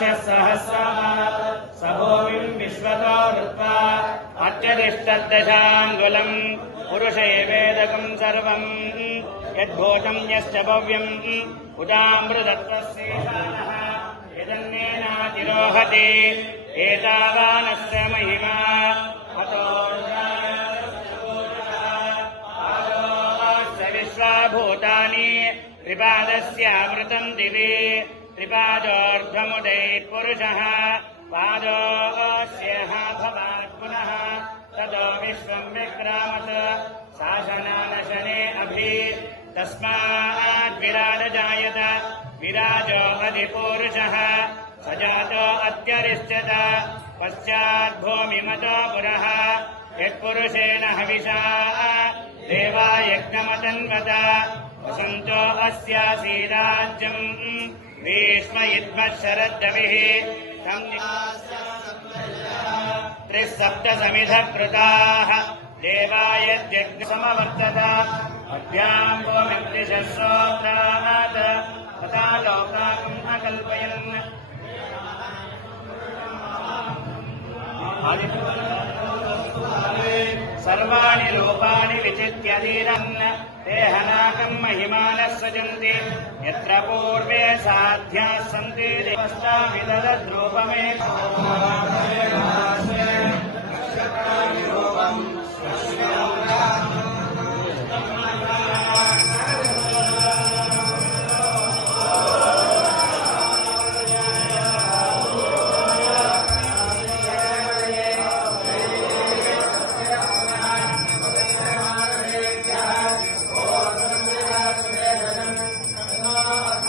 सहस्रः स भूमिम् विश्वतो हृत्वा अत्यतिष्ठद्दशाङ्गुलम् पुरुष एवेदकम् सर्वम् यद्भूतम् यश्च भव्यम् उदामृतत्वस्यैशानः यदन्नेनातिरोहति एतावानस्य महिमा अतोऽस्य विश्वाभूतानि त्रिपादस्यामृतम् दिवि त्रिपादोर्ध्वमुदैः पुरुषः पादोऽस्यः भवात् पुनः ततो विश्वम् विक्रामत् शासनानशने अभि तस्माद्विराजजायत विराजो अधिपूरुषः स जातो अत्यरिष्यत पश्चाद्भूमिमतो पुरः यत्पुरुषेण हविषा देवा यज्ञमतन्वत वसन्तो अस्यासीराज्यम् भीष्मयिद्मः शरद्दविः त्रिसप्तसमिधः कृताः देवायज्ञसमवर्तत अभ्याम् भूमिम् दिशश्रोत्रात् तथा लोकाकम् अकल्पयन् सर्वाणि रूपाणि विचित्यधीरन् ते हनाकम् महिमानः सजन्ति यत्र पूर्वे साध्याः सन्ति देवस्ताभिदद्रूपमेव